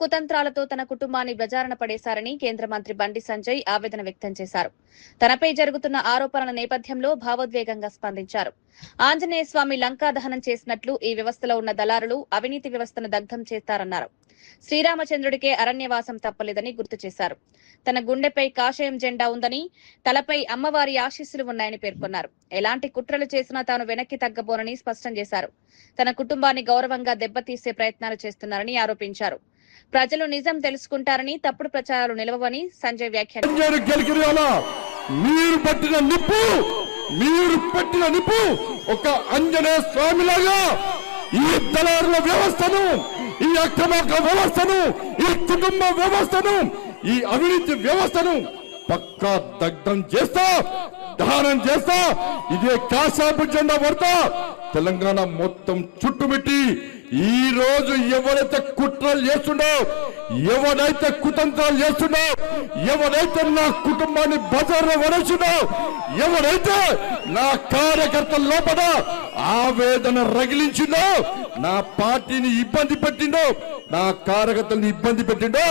కుతంత్రాలతో తన కుటుంబాన్ని బజారున పడేశారని కేంద్ర మంత్రి బండి సంజయ్ ఆవేదన వ్యక్తం చేశారు. తనపై జరుగుతున్న ఆరోపణల నేపథ్యంలో భావోద్వేగంగా స్పందించారు. ఆంజనేయ స్వామి లంకా దహనం చేసినట్లు ఈ వ్యవస్థలో ఉన్న దళారులు అవినీతి వ్యవస్థను దగ్ధం చేస్తారన్నారు. శ్రీరామచంద్రుడికే అరణ్యవాసం తప్పలేదని గుర్తు చేశారు. తన గుండెపై కాషాయం జెండా ఉందని, తలపై అమ్మవారి ఆశీస్సులు ఉన్నాయని పేర్కొన్నారు. ఎలాంటి కుట్రలు చేసినా తాను వెనక్కి తగ్గబోనని స్పష్టం చేశారు. తన కుటుంబాన్ని గౌరవంగా దెబ్బతీసే ప్రయత్నాలు చేస్తున్నారని ఆరోపించారు. ప్రజలు నిజం తెలుసుకుంటారని, తప్పుడు ప్రచారాలు నిలవవని సంజయ్ వ్యాఖ్యానించారు. మీరు పెట్టిన నిప్పు ఒక ఆంజనేయ స్వామిలాగా ఈ దళారుల వ్యవస్థను, ఈ అక్రమ వ్యవస్థను, ఈ కుటుంబ వ్యవస్థను, ఈ అవినీతి వ్యవస్థను పక్కా దగ్ధం చేస్తా, దహనం చేస్తా. ఇదే కాషాయపు జెండా పడతా తెలంగాణ మొత్తం చుట్టుమిట్టి ఈ రోజు ఎవరైతే కుట్రలు చేస్తుండో, ఎవరైతే కుతంత్రాలు చేస్తుండో, ఎవరైతే నా కుటుంబాన్ని బజార్లో వరచుండో, ఎవరైతే నా కార్యకర్తల లోపల ఆవేదన రగిలించిందో, నా పార్టీని ఇబ్బంది పెట్టిండో, నా కార్యకర్తల్ని ఇబ్బంది పెట్టిండో,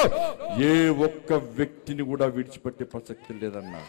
ఏ ఒక్క వ్యక్తిని కూడా విడిచిపెట్టే ప్రసక్తి లేదన్నా.